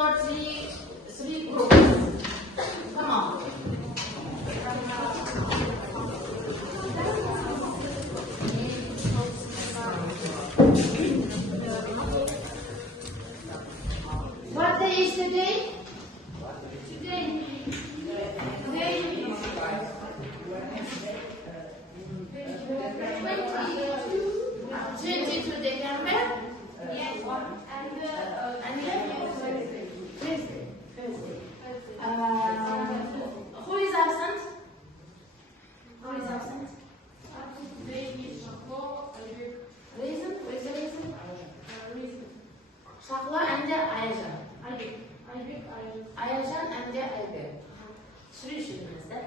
or three groups. Come on. What day is today? Today. 22 December. Yes. And Thursday. Who is absent? Who is absent? Reason? Who is the reason? Shakla and Ayajan. Ayajan and Aybek. Three students, that.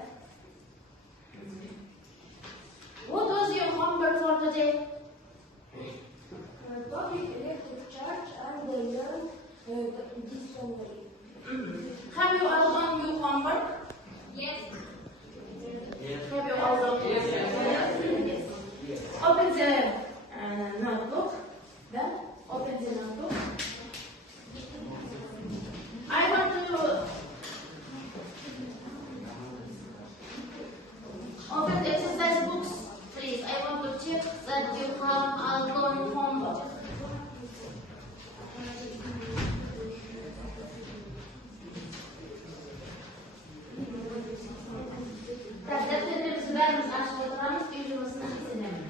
What was your homework for today? Public electric charge and learn this summary. Have you all done your homework? Yes. Have you all done your homework? Yes. Open the notebook. Then open the notebook. I want to open the exercise books, please. I want to check that you have all done homework. Defterlerimiz verimiz açık oturamız, uygulamasını izleyelim.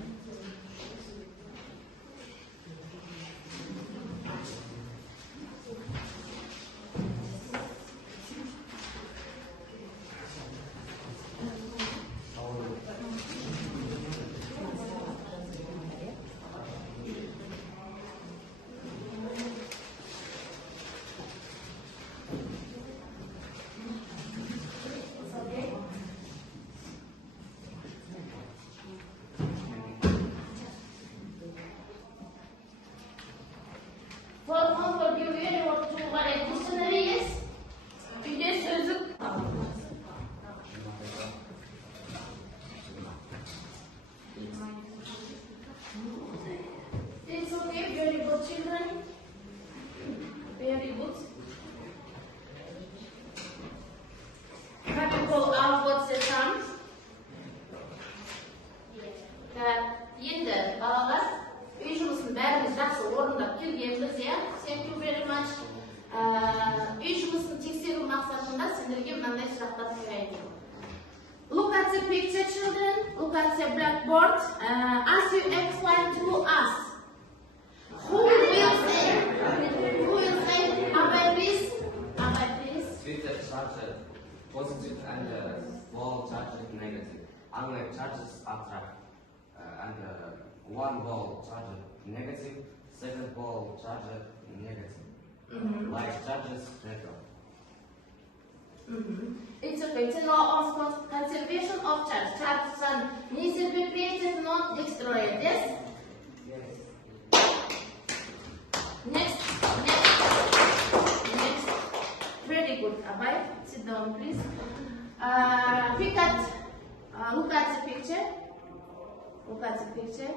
For homework, you really want to write a dictionary, yes? Yes, sözlük. It's okay, very good children. Very good. Have you called out what's the terms? Endi balalar uy жұмысын bәрimiz жақсы орындап келгенбіз, иә? Thank you very much. Uy жұмысын тексеру мақсатында сендерге мынандай сұрақтар қояйын. Look at the picture, children. Look at the blackboard. As you explain to us, who will say? Abay, please. Abay, please. With the charge positive and ball charge negative. Unlike charges attract and one ball charge negative, second ball charge negative. Like charges retro. It's okay. It's a law of conservation of charge. Charge needs to be created, not destroyed. Yes? Yes. Next. Very good. Abhay, sit down, please. Look at the picture. Look at the picture.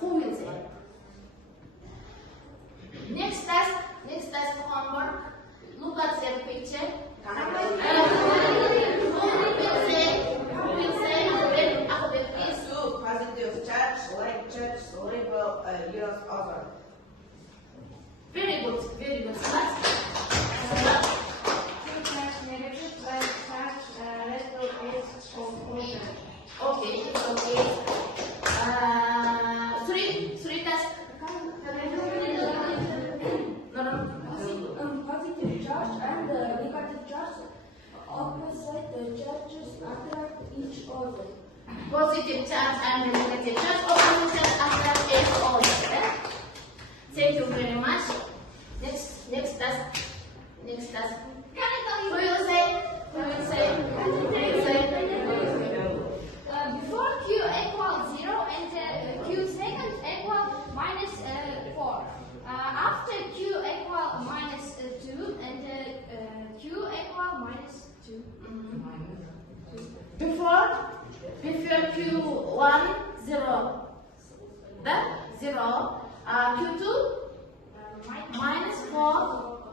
Who will say? Next task for homework. Look at the picture. Who will say? Then after this. So positive charge, like charge, label, use over. Very good. Start. Negative by charge level is over. Okay. Three tasks. No. Positive charge and negative charge opposite charges attract each other. Positive charge and negative charge opposite attract each other. Eh? Thank you very much. Next task. Who will say? Before q equals 0 and q second equal minus 4. After q equal minus 2 and q equal minus 2. Before Q1 0. That 0. Q2 minus 4.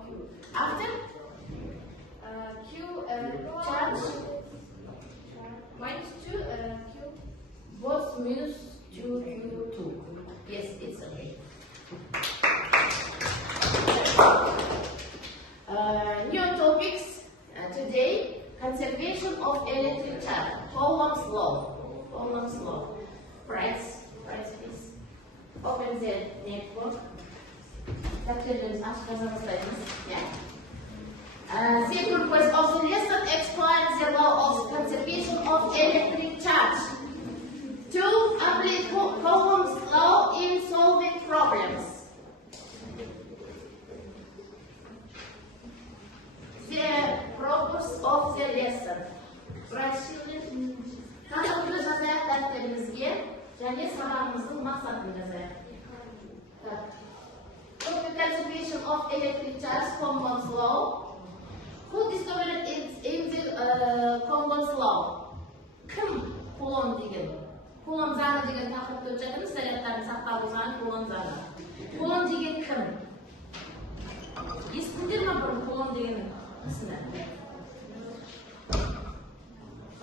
бастаймыз. Second point of the lesson explains the law of conservation of electric charge. To apply Coulomb's law in solving problems. The purpose of the lesson. Taqdirni жазайық дәптерімізге және сабағымыздың мақсатын жазайық. The conservation of electric charge, Coulomb's law. Who discovered it in the Coulomb's law? Кім Coulomb деген? Coulomb заңы деген тақырыпты өтіп жатырмыз. Зарядтардың сақталу заңы Coulomb заңы. Coulomb деген кім? Естідіңдер ме бұрын Coulomb деген кісіні?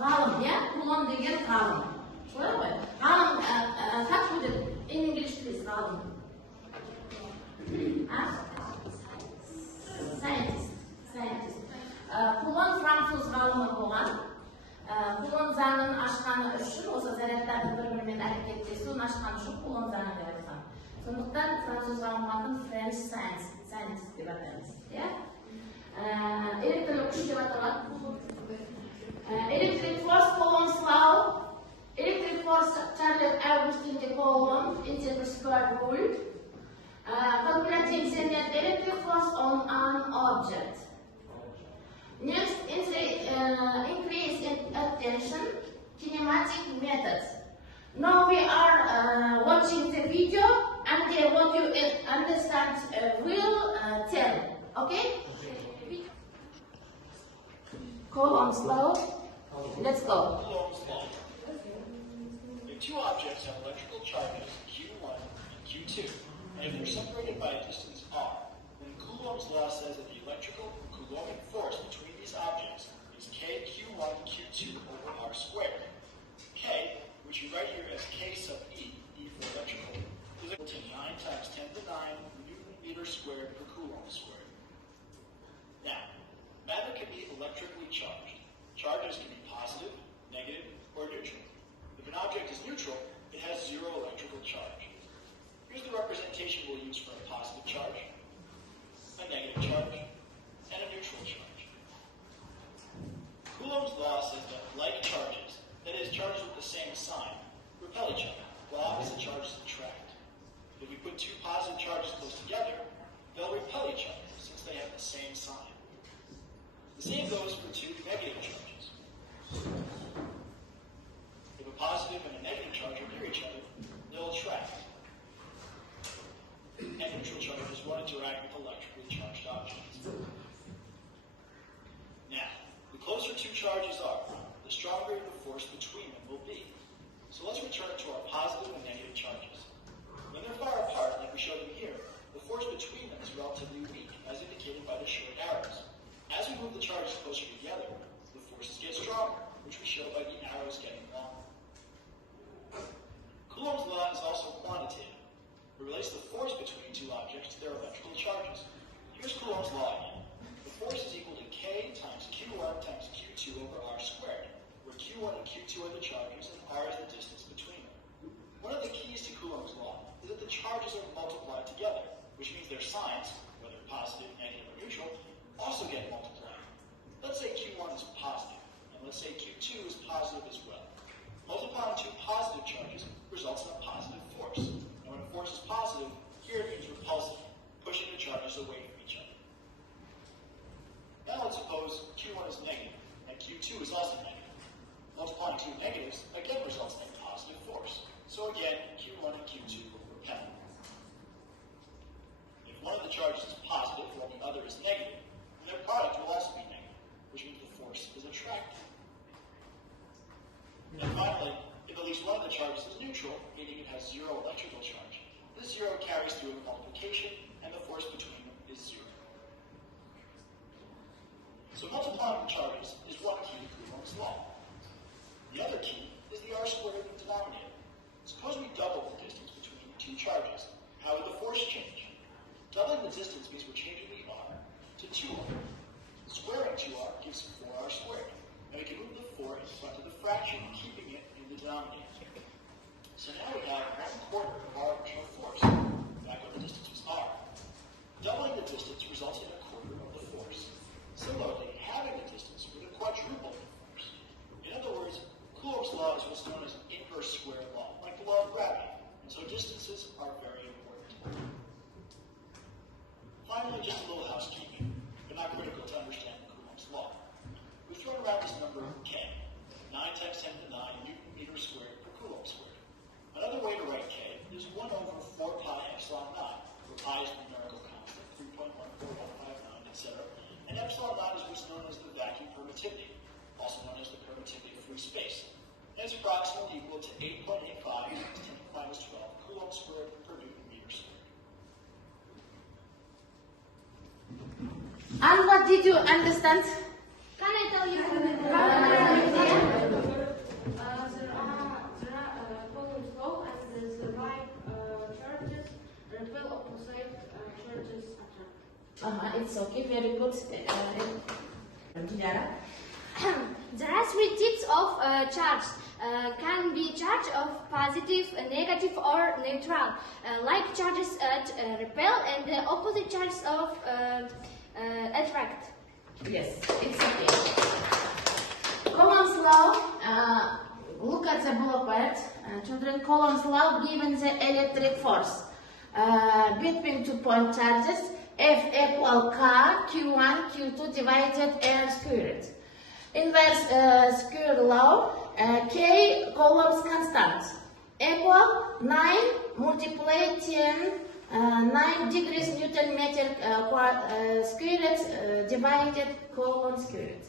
Ғалым, иә? Coulomb деген ғалым. Солай ғой? Ғалым, как будет in English, please, ғалым? Scientist. Coulomb француз ғалымы болған. Coulomb заңын ашқаны үшін, осы зарядтардың бір-бірімен әрекеттесуін ашқаны үшін Coulomb заңы деп айтқан. Сондықтан француз ғалымдардың French scientist деп атаймыз. Электрлік күш деп аталады. Electric force, Coulomb's law. Electric force Charles Augustin de Coulomb, integral square rule. Calculating the net electric force on an object. Next, increase in attention, kinematic methods. Now we are watching the video, and what you understand will tell. Okay? Coulomb's law. Let's go. Coulomb's law. If two objects have electrical charges Q1 and Q2, and if they're separated by a distance r, then Coulomb's law says that the electrical Coulombic force between these objects is K Q1 Q2 over r squared. K, which you write here as K sub E, E for electrical, is equal to 9 times 10 to the 9 Newton meter squared per Coulomb squared. Now, matter can be electrically charged. Charges can be positive, negative, or neutral. If an object is neutral, it has zero electrical charge. Here's the representation we'll use for a positive charge, a negative charge, and a neutral charge. Coulomb's law says that like charges, that is, charges with the same sign, repel each other, while opposite charges attract. If we put two positive charges close together, they'll repel each other, since they have the same sign. The same goes for two negative charges. If a positive and a negative charge are near each other, they'll attract. And neutral charges won't interact with electrically charged objects. Now, the closer two charges are, the stronger the force between them will be. So let's return to our positive and negative charges. When they're far apart, like we showed them here, the force between them is relatively weak, as indicated by the short arrows. As we move the charges closer together, the forces get stronger, which we show by the arrows getting longer. Coulomb's law is also quantitative. It relates the force between two objects to their electrical charges. Here's Coulomb's law again. The force is equal to K times Q1 times Q2 over R squared, where Q1 and Q2 are the charges and R is the distance between them. One of the keys to Coulomb's law is that the charges are multiplied together, which means their signs, whether positive, negative, or neutral, also get multiplied. Let's say Q1 is positive, and let's say Q2 is positive as well. Multiplying two positive charges results in a positive force. And when a force is positive, here it means repulsive, pushing the charges away from each other. Now let's suppose Q1 is negative, and Q2 is also negative. Multiplying two negatives again results in a positive force. So again, Q1 and Q2 will repel. If one of the charges is positive while the other is negative, their product will also be negative, which means the force is attractive. And finally, if at least one of the charges is neutral, meaning it has zero electrical charge, this zero carries through with multiplication, and the force between them is zero. So multiplying the charges is one key to Coulomb's law. The other key is the R squared in the denominator. Suppose we double the distance between two charges. How would the force change? Doubling the distance means we're changing the R to 2r. Squaring 2r gives 4r squared. And we can move the 4 in front of the fraction, keeping it in the denominator. So now we have 1/4 of our original force, back when the distance was r. etc. And epsilon naught is what's known as the vacuum permittivity, also known as the permittivity of free space. And it's approximately equal to 8.85 times 10 to the minus 12 Coulomb squared per Newton meter squared. And what did you understand? Can I tell you? Coulomb's law, and there's the right charges repel opposite charges attract. It's okay, very good. There are three types of charge. Can be charge of positive, negative, or neutral. Like charges at repel and the opposite charges of attract. Yes, it's okay. Coulomb's law, look at the blueprint. Children, Coulomb's law given the electric force between 2 point charges F equal K Q1 Q2 divided R squared. Inverse square law, K Coulomb's constant equal 9 multiply 10 9 degrees Newton meter squared divided Coulomb squared.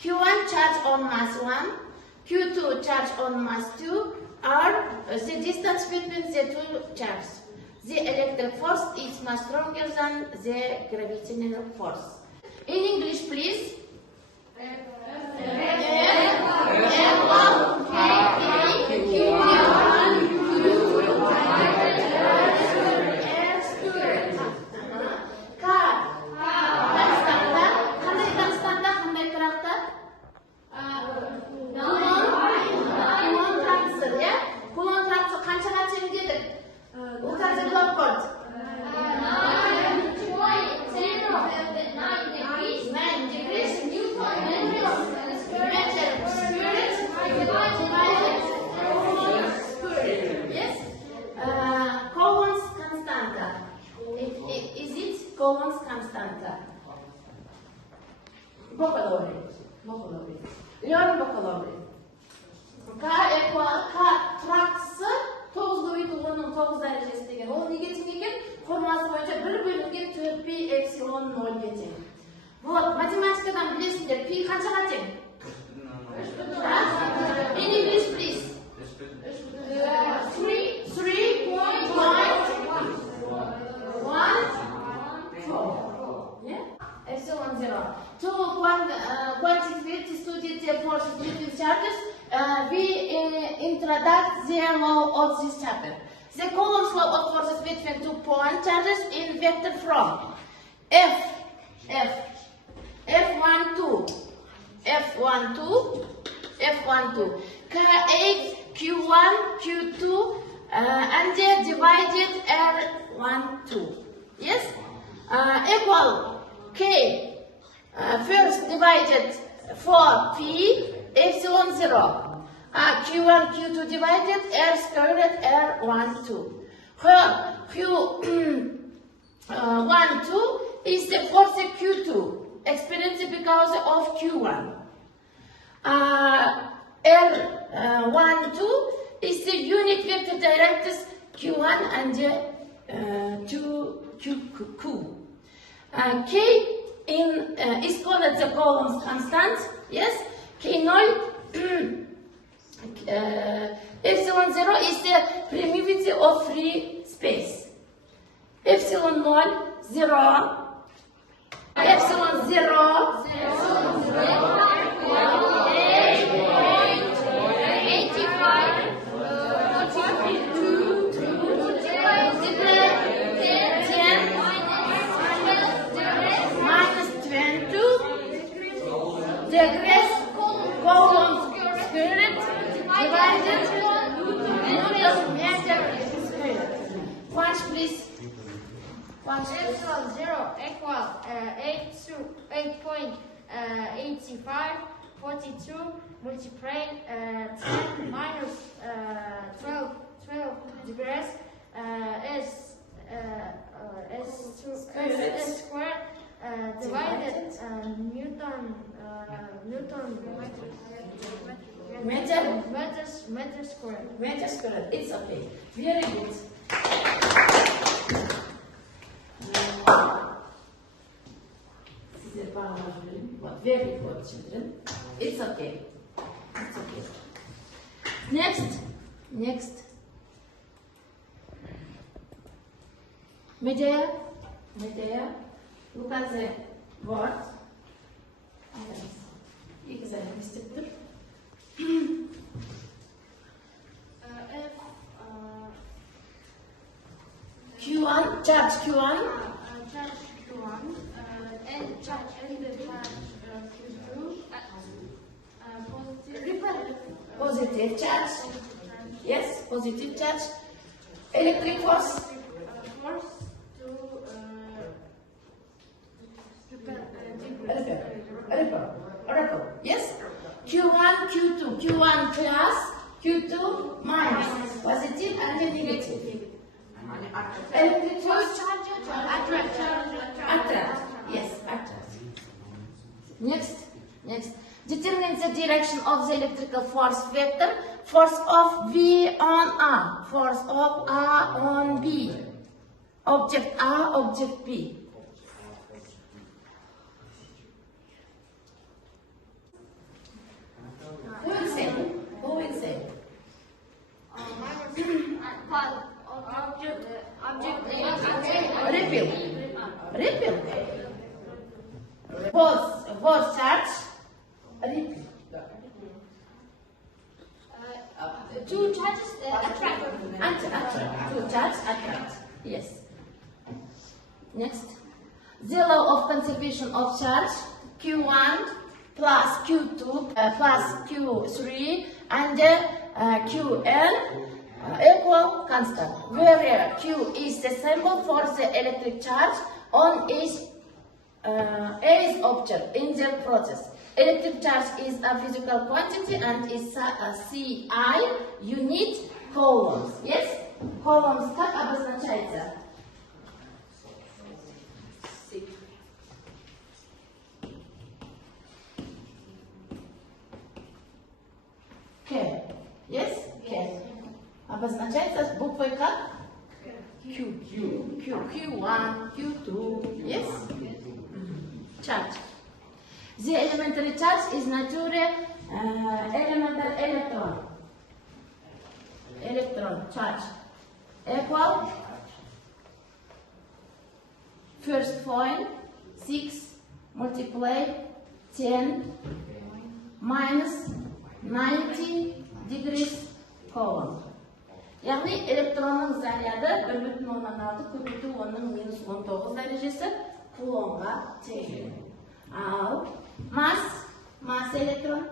Q1 charge on mass 1, Q2 charge on mass 2 are the distance between the two charges. The electric force is much stronger than the gravitational force. In English, please. Coulomb's constanta. Vocabulary. Learn vocabulary. K equal K traktысы 9/9 дәрежесі деген. Ол неге тең екен? Формуласы бойынша 1/4 π эпсилон 0-ге тең. Вот, математикадан білесіңдер, пи қаншаға тең? In English, please. 3.14. Yeah? Epsilon 0. To quantitate study the forces between charges, we introduce the law of this chapter. The Coulomb's law of forces between 2 point charges in vector from F12, K8, Q1, Q2, and divided R12. Yes? Equal K first divided 4P epsilon 0. Q1, Q2 divided R squared R12. Here, Q12 is the force Q2 experienced because of Q1. R12 is the unit vector directed Q1 and Q. K is called the Coulomb's constant. Yes, K0. Epsilon 0 is the permittivity of free space. Epsilon 0, 0. Epsilon 0, 10 Coulomb squared divided Newton meter squared. Punch, please. Epsilon 0 equal 8.85 42 multiplied 10 minus 12 degrees s squared divided Newton meter squared. Meter squared. It's okay. Very good. Very good, children. It's okay. It's okay. Next. Medea. Look at the word. Example. Q1, charge Q1. Charge Q1 and charge Q2 Positive charge. Yes, positive charge. Electric force. force to Repel. Yes. Q1, Q2. Q1 plus, Q2 minus. Positive and negative. Electric force. Attract. Yes, attract. Next. Determine the direction of the electrical force vector. Force of V on A. Force of A on B. Object A, object B. Who will say? Repeal. Force charge. Repeal. Two charges attract. Attract. Two charge attract. Yes. Next. The law of conservation of charge. Q1 plus Q2 plus Q3 and Qn equal constant, where Q is the symbol for the electric charge on each object in the process. Electric charge is a physical quantity and is a CI unit coulombs. Yes? Coulombs как обозначается? K. Yes? K. Обозначается буквой как? Q. Q1, Q2. Yes? Charge. The elementary charge is nature elemental electron charge equal first point 6 multiply 10 minus 90 degrees Coulomb. Яғни электронның заряды 1,16 көбейту 10-ның минус 19 дәрежесі кулонға тең. Ал mass electron.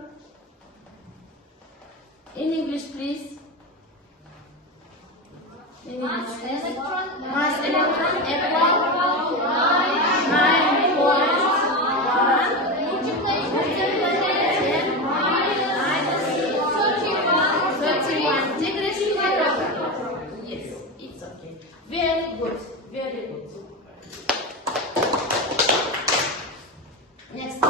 In English, please. Mass electron equal 9.1 degrees. Yes, it's okay. Very good. Next.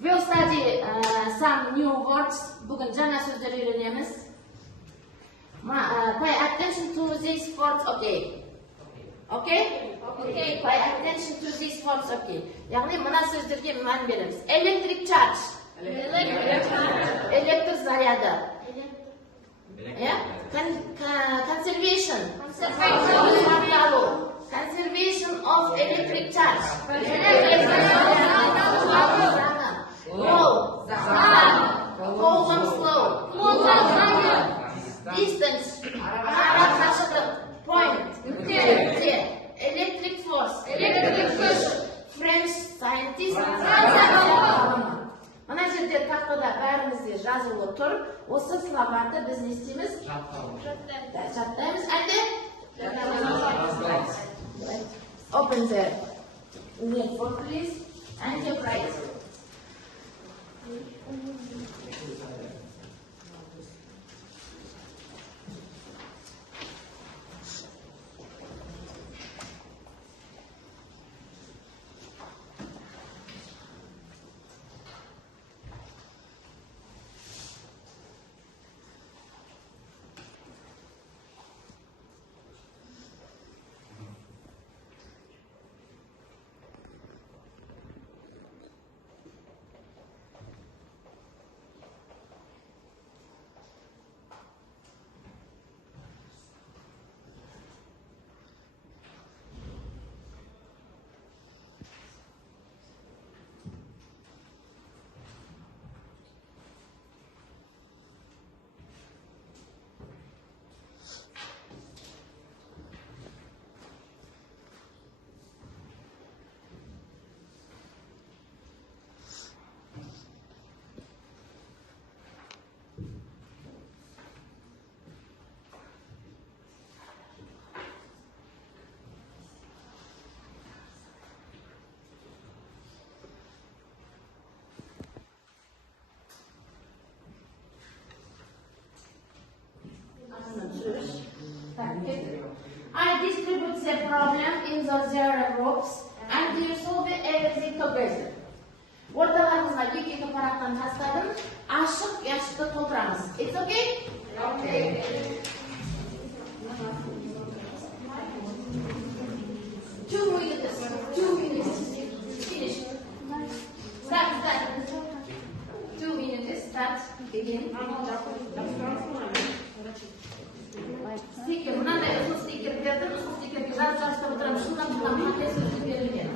We'll study some new words. Бүгін жаңа сөздер үйренеміз. Pay attention to these words, okay? Okay? Pay attention to these words, okay? Яғни мына сөздерге мән береміз. Electric charge. Электр заряды. Conservation. Сақталу. Conservation of electric charge. Coulomb's law. Distance. Point. Electric force. French scientist. Мына жерде тақтада бәрімізде жазылып тұр. Осы словарды біз не істейміз? Жаттаймыз. Open the network, please, and you write. the problem in the zero groups and you solve everything together. Орталарыңызға екі парақтан тастадым. Ашық, яшықты толтырамыз. It's okay? Okay. 2 minutes. 2 minutes. Finish. Start. 2 minutes. Start. Begin. Sticker. Мынандай ұзын стикер бердім. Ұзын стикерге жазып отырамын. Жылдам мынандай сөздер берілген.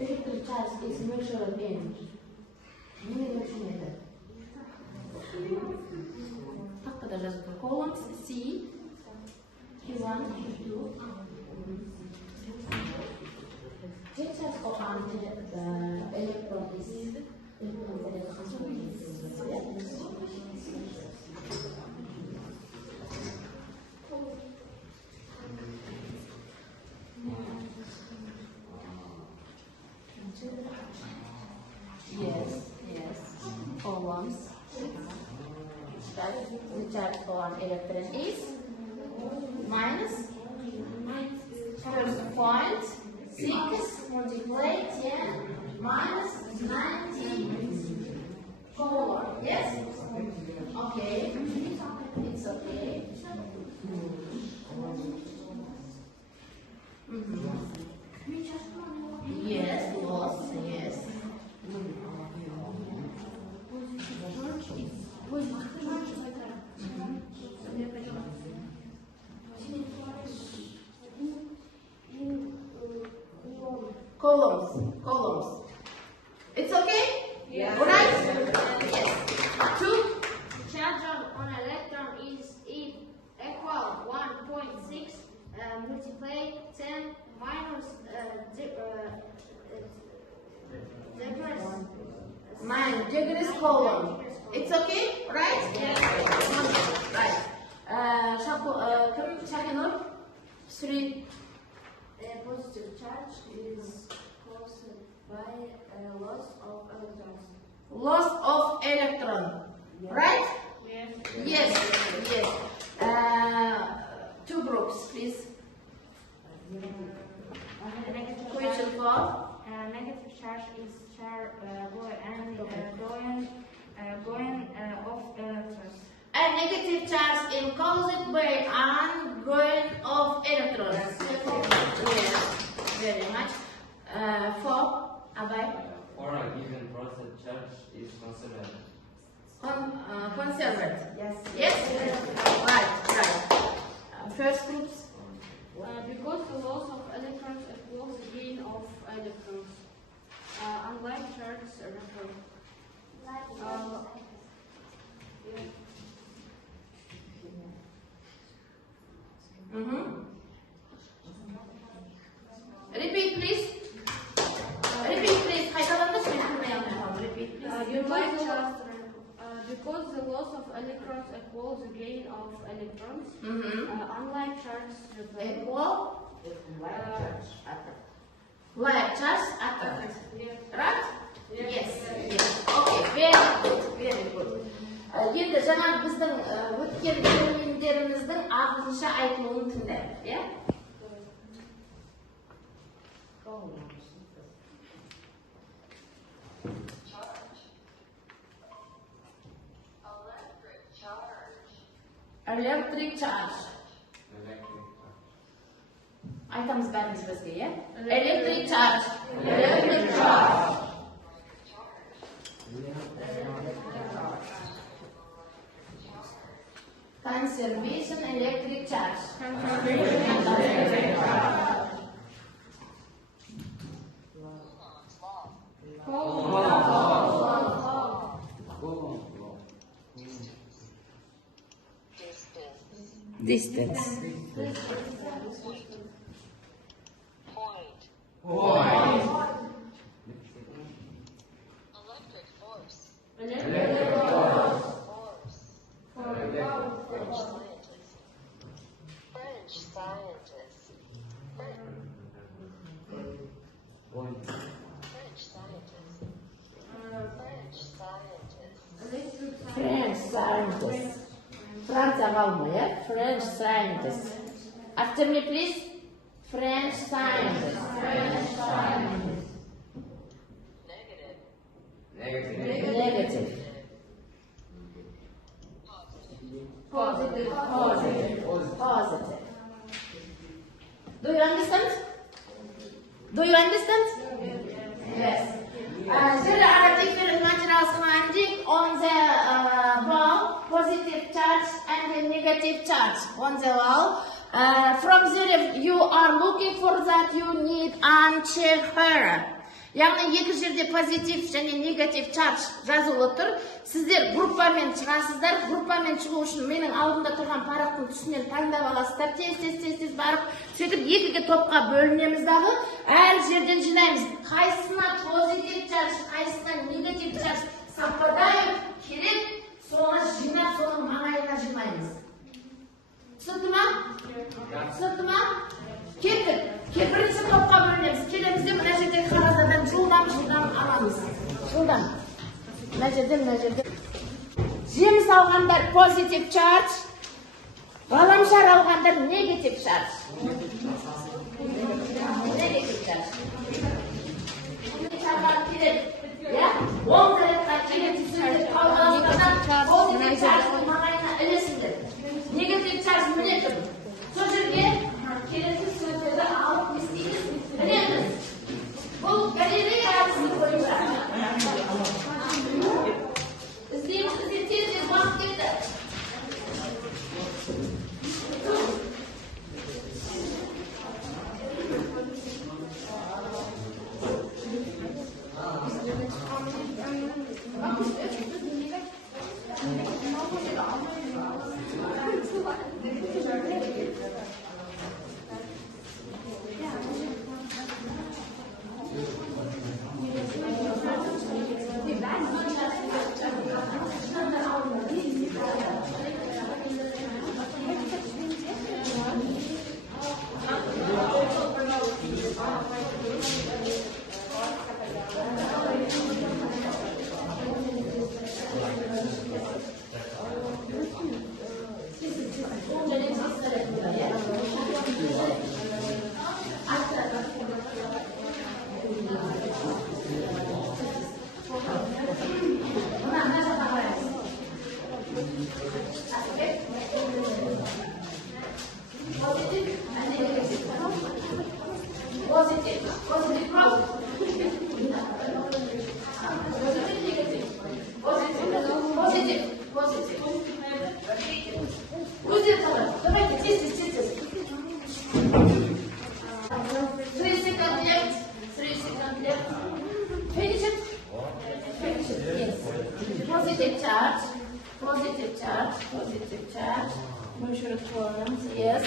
Electric charge is measured in Hakkında жазып Coulomb C Q1 Q2 Jet charge for the electron is Yes. Coulombs. That the charge on electron is minus 0.6 multiplied 10 minus 90 Coulomb. Yes? Okay. It's okay. Yes, close. Yes. Coulombs. It's okay? Yeah. All right? Yes. 2. Charge on electron is equal 1.6 multiply 10 minus Degrees Coulomb. It's okay? Right? Yes. Right. Shakinur? 3. A positive charge is caused by loss of electrons. Loss of electron. Right? Yes. Yes. 2 groups, please. Question 4. Negative charge is going off electrons. A negative charge is caused by ongoing of electrons. Yes, very much. 4. Abhay. For a given process, charge is conserved. Conserved. Yes. Right. First groups. Because the loss of electrons equals the gain of electrons. Unlike charge reference. Repeat, please. because the loss of electrons equals the gain of electrons, unlike charge Equal Like church, like charge atom. Right? Yes. Okay, very good, very good. Енді жаңа біздің өткен терминдеріміздің ағылшынша айтылуын тыңдайық, иә? Electric charge. Айтамыз бәріміз бізге, иә? Electric charge. Electric charge. Conservation electric charge. Distance. Point. Point. Electric force. French scientist. French scientist. Fransa kalma ya. French scientist. After me please. French scientist. French scientist. Negative. Positive. Do you understand? Do you understand? Yes. There are different materials on the wall, positive charge and the negative charge on the wall. From there, you are looking for that you need unchecker. Яғни екі жерде позитив және негатив чардж жазылып тұр. Сіздер группамен шығасыздар. Группамен шығу үшін менің алдымда тұрған парақтың түсінен таңдап аласыздар. Тез барып, сөйтіп екіге топқа бөлінеміз дағы. Әр жерден жинаймыз. Қайсына позитив чардж, қайсына негатив чардж совпадают керек, соны жинап, соның маңайына жинаймыз. Түсінді ма? Кеттік. Бірінші топқа бөлінеміз. Келемізде мына жердегі қағаздардан жылдам аламыз. Жылдам. Мына жерден. Жеміс алғандар позитив чардж, ғаламшар алғандар негатив чардж. Негатив чардж. Оң зарядқа келетін сөздер қалғандардан позитив чардждың маңайына ілесіңдер. Негатив чардж міне тұр. Сол жерге келесі сөздерді алып істейміз. Білеміз. Бұл галерея әдісі бойынша. Іздейміз, тез уақыт кетті. Positive charge. Measure columns. Yes.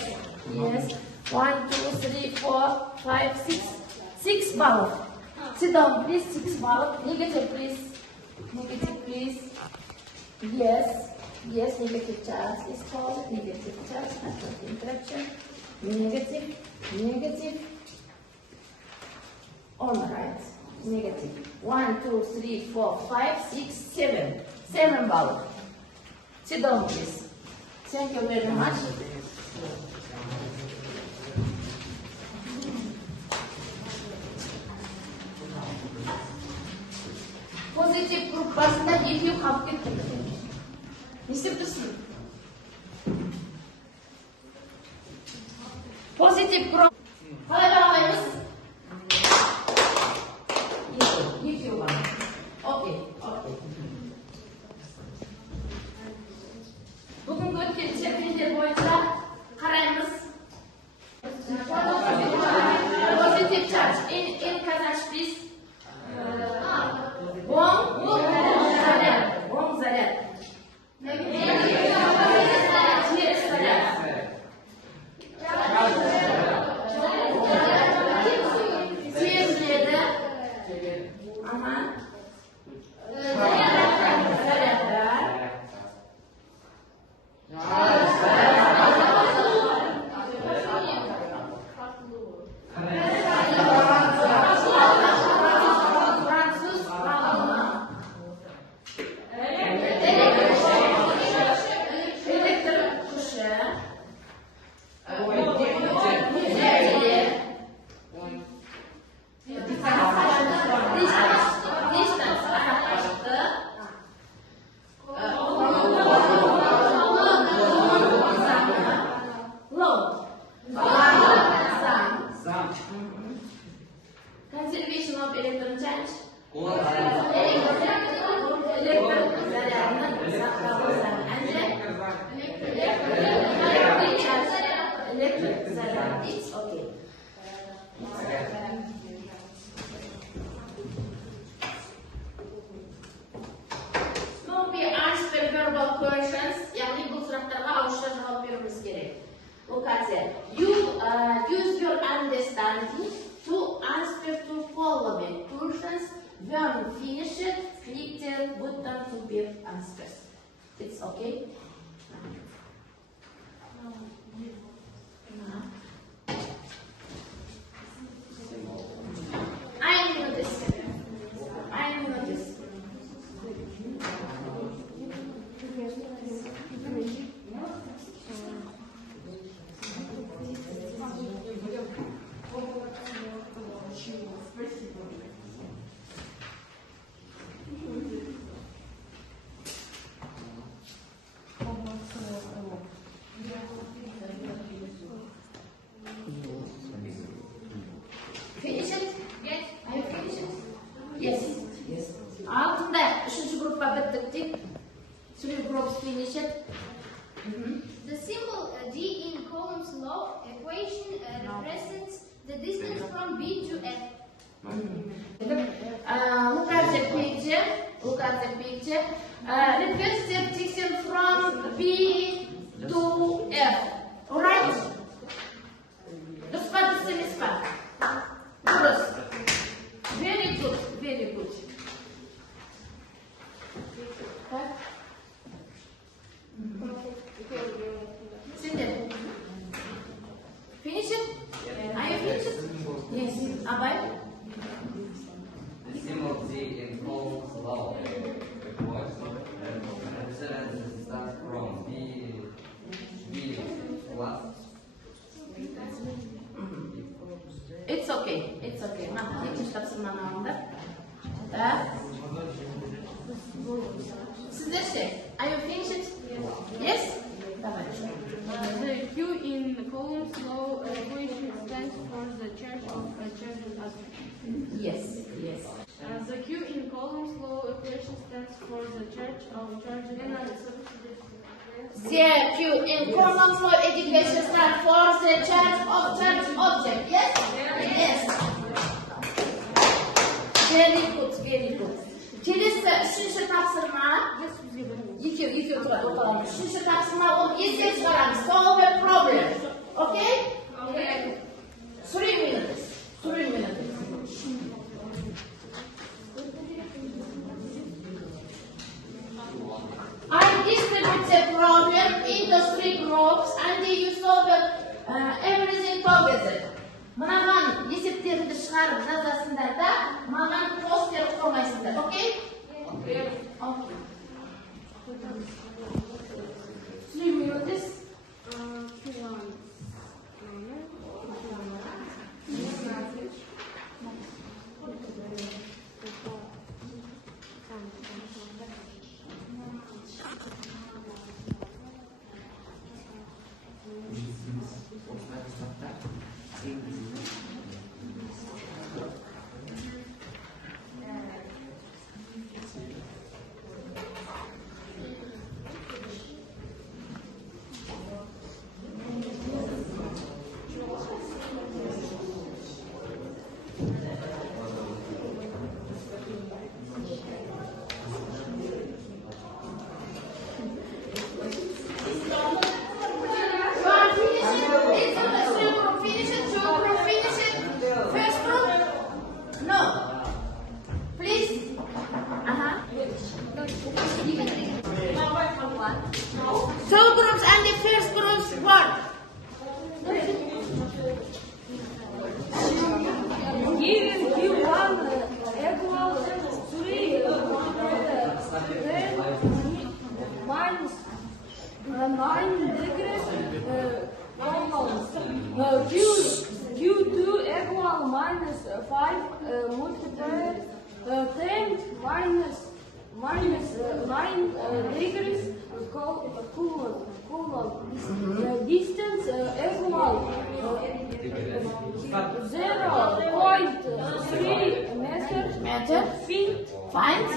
1, 2, 3, 4, 5, 6. 6 balls. Sit down, please. 6 balls. Negative, please. Yes, yes, negative charge is positive, negative charge, after interaction, negative, negative, all right, negative. 1, 2, 3, 4, 5, 6, 7. 7 balls. Sit down, please. Thank you very much. Pozitif grup basında 7'yi kalk ettim. Ne istiyorsun? Pozitif grup. Hadi bağlayınız. 7'yi var. Okey, okey. Bugün ötken çekimler boyunca karayımız. Pozitif charge. En kazanç biz. Bom заряд. Bom заряд. Теріс заряд. Тезледі. Ага. Зарядда. Conservation of electron charge. Электр зарядының сақталу заңы. Электр заряд. It's okay. No, we answer verbal questions. Yani bu sıraqlarga ауызша жауап беруіміз керек. Look at that. You use your understanding to answer to following questions. When finished, click the button to give answers. It's okay? I know this. I know this. Finish it? Yes. Are you finished? Yes. Yes. Altında üçüncü gruppa bittik deyip. Three groups finish it. The symbol D in Coulomb's law equation represents the distance from B to F. Look at the picture. Look at the picture. Reverse the distance from B to F. Alright? Despite the same spot. First. Very good. Very good. Okay. Sit there. Finish it? Are you finished? Yes. Abay? The symbol Z in Coulomb's law represents the distance from B plus. It's okay. It's okay. Nah, ikkinchi topshirmani oldi. Da. Sizlar-chi? Are you finished? Yes? Давай. The Q in Coulomb's law equation stands for the charge of a charged object. Yes. Yes. The Q in Coulomb's law equation stands for the charge of charged object. The Q in Coulomb's law equation stands for the charge of charged object. Yes? Yes. Very good. Very good. Kelesi üçüncü topshirma. Ikki to'xtalamiz. Uchinchi topshirma ol esga chiqaramiz. Solve a problem. Okay? Okay. 3 minutes. 3 minutes. шығарып жазасыңдар да, маған пост беріп қоймайсыңдар, окей? Окей. 3 minutes. Two groups and the first group's what? Given Q1 equal 3 minus 9 degrees Q2 equal minus 5 multiplied 10 minus 9 degrees Coulomb. Distance equal 0.3 meter. Find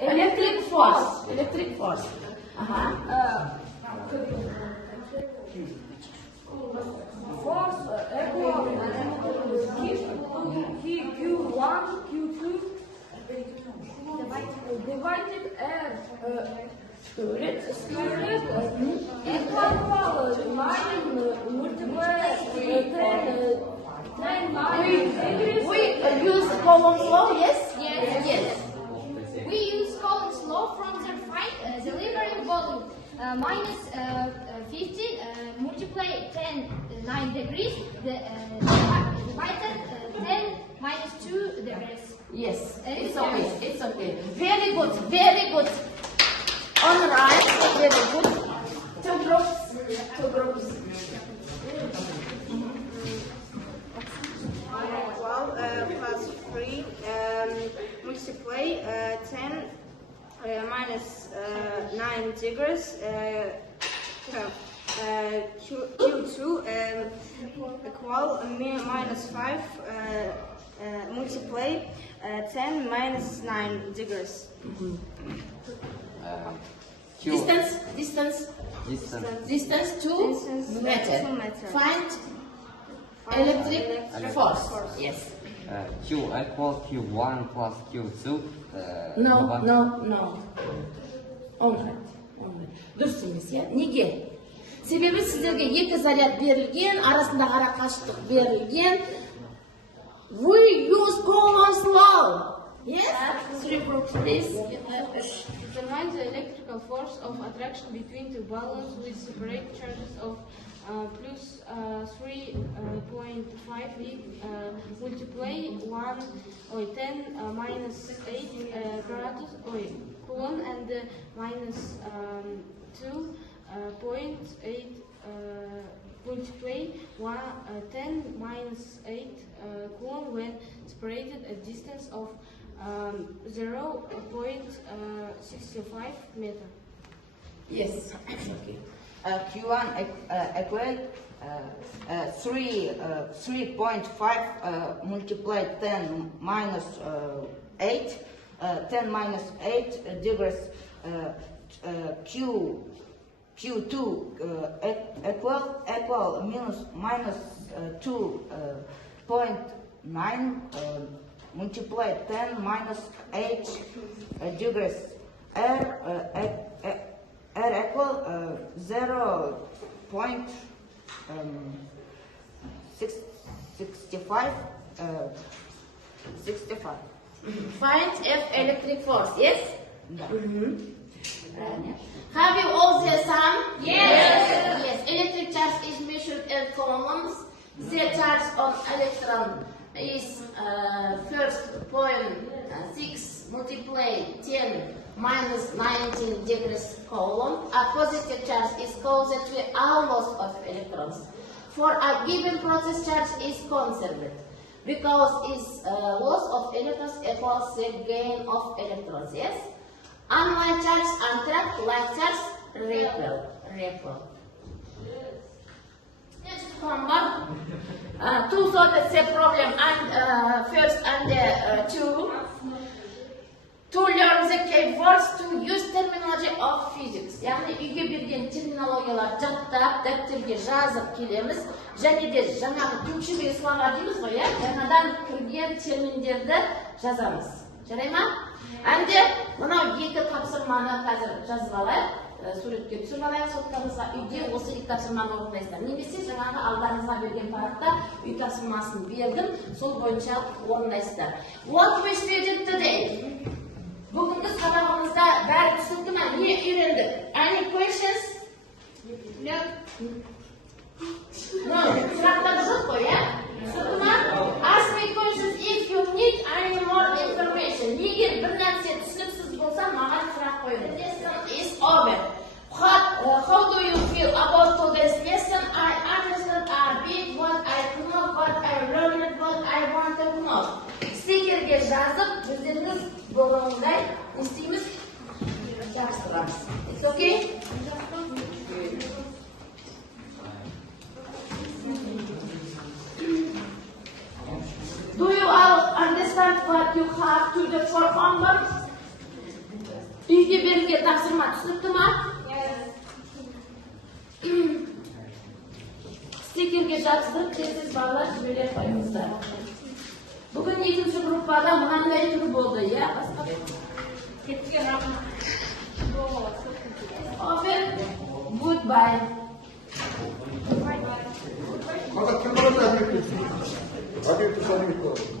Electric force. Electric force. Force equal Q1, Q2 divided square equal 9 multiplied 10 degrees. We use Coulomb's law, yes? Yes. We use Coulomb's law from the find delivering volume minus 15 multiply 10 9 degrees divided 10 minus 2 degrees. Yes, it's okay, it's okay. Very good, very good. On the right, very good. Two groups. Plus 3 multiply 10 minus 9 degrees Q2 equal minus 5 multiply 10 minus 9 degrees. Distance 2 meter. 2 meter. Find electric force. Yes. Q equal Q1 plus Q2. No. Only. Дұрыс емес, иә? Неге? Себебі сіздерге екі заряд берілген, арасында ара қашықтық берілген. We use Coulomb's law. Yes? 3 groups, please. Determine the electrical force of attraction between two balloons with separate charges of plus 3.5 multiply 10 minus 8 Coulomb and minus 2.8 multiply 10 minus 8 Coulomb when separated a distance of 0.65 meter. Yes. Okay. Q1 equal 3.5 multiplied 10 minus 8 10 minus 8 degrees Q2 equal minus 2.9 multiplied 10 minus 8 degrees R equal 0.65 Find F electric force. Yes? Have you all the sum? Yes. Electric charge is measured in coulombs. The charge of electron is first point 6 multiply 10 minus 19 degrees Coulomb. A positive charge is caused to all loss of electrons. For a given process, charge is conserved because its loss of electrons equals the gain of electrons. Yes. Unlike charge, attract, like charge, repel. Next homework. To solve the problem and first and two. To learn the keywords to use terminology of physics. Yani үйге берген терминологиялар жаттап, дәптерге жазып келеміз. Және де жаңағы ключевые слова дейміз ғой, иә? Жаңадан кірген терминдерді жазамыз. Жарай ма? Әнде мынау екі тапсырманы қазір жазып алайық. Суретке түсіріп алайық соткамызға. Үйде осы екі тапсырманы орындайсыздар. Немесе жаңағы алдарыңызға берген парақта үй тапсырмасын бердім, сол бойынша орындайсыздар. What we studied today? Бүгінгі сабағымызда бәрі түсінді ме? Не үйрендік? Any questions? No. No, сұрақтар жоқ қой, иә? Түсінді ме? Ask me questions if you need any more information. Егер бір нәрсе түсініксіз болса, маған сұрақ қойыңыз. Lesson is over. How do you feel about today's lesson? I understand a bit what I know, what I learned, what I want to know. Стикерге жазып, өздеріңіз болғандай не істейміз? Жабыстырамыз. It's okay? Do you all understand what you have to do for homework? Үйге берілген тапсырма түсінікті ма? Стикерге жабыстырып, тез балалар жібере қойыңыздар. Бүгін екінші группада мынандай түрі болды, иә? Кетке рахмет. Over. Goodbye. Bye.